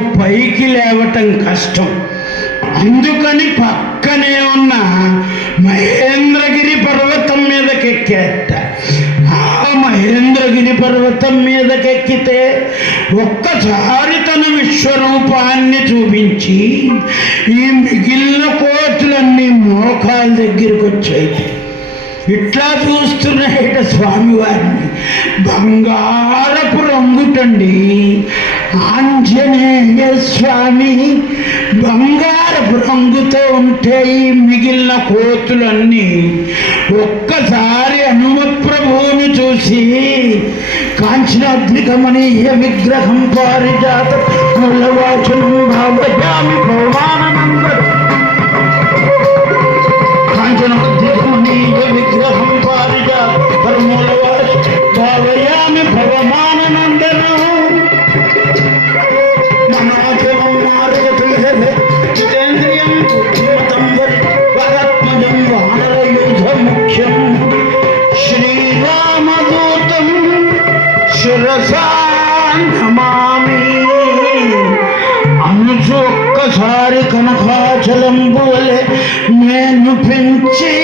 పైకి లేవటం కష్టం. అందుకని పక్కనే ఉన్న మహేంద్రగిరి పర్వతం మీదకెక్కేట. ఆ మహేంద్రగిరి పర్వతం మీదకెక్కితే ఒక్కసారి తన విశ్వరూపాన్ని చూపించి ఈ మిగిలిన కోతులన్నీ మోకాల దగ్గరికి వచ్చాయి. ఇట్లా చూస్తున్నాయట స్వామివారిని. బంగారపు రంగుటండి ఆంజనేయ స్వామి. బంగారపు రంగుతో ఉంటే ఈ మిగిలిన కోతులన్నీ ఒక్కసారి హనుమత్ ప్రభువుని చూసి కాంచనాద్రికమనీయ విగ్రహం పారిజాత మూలవాచనం భావయామి పవమానందం. కాంచనాద్రికమనీయ విగ్రహం పారిజాత మూలవాచనం భావయామి పవమానందనం. మనాచలం మార్గతుల్యతే జితేంద్రియం బుద్ధిమతం వరత్మజం వానరయూథ ముఖ్యం శ్రీరామదూతం శిరసా నమామి. అనుచు ఒక్కసారి కనకాచలంబులే నేను పెంచి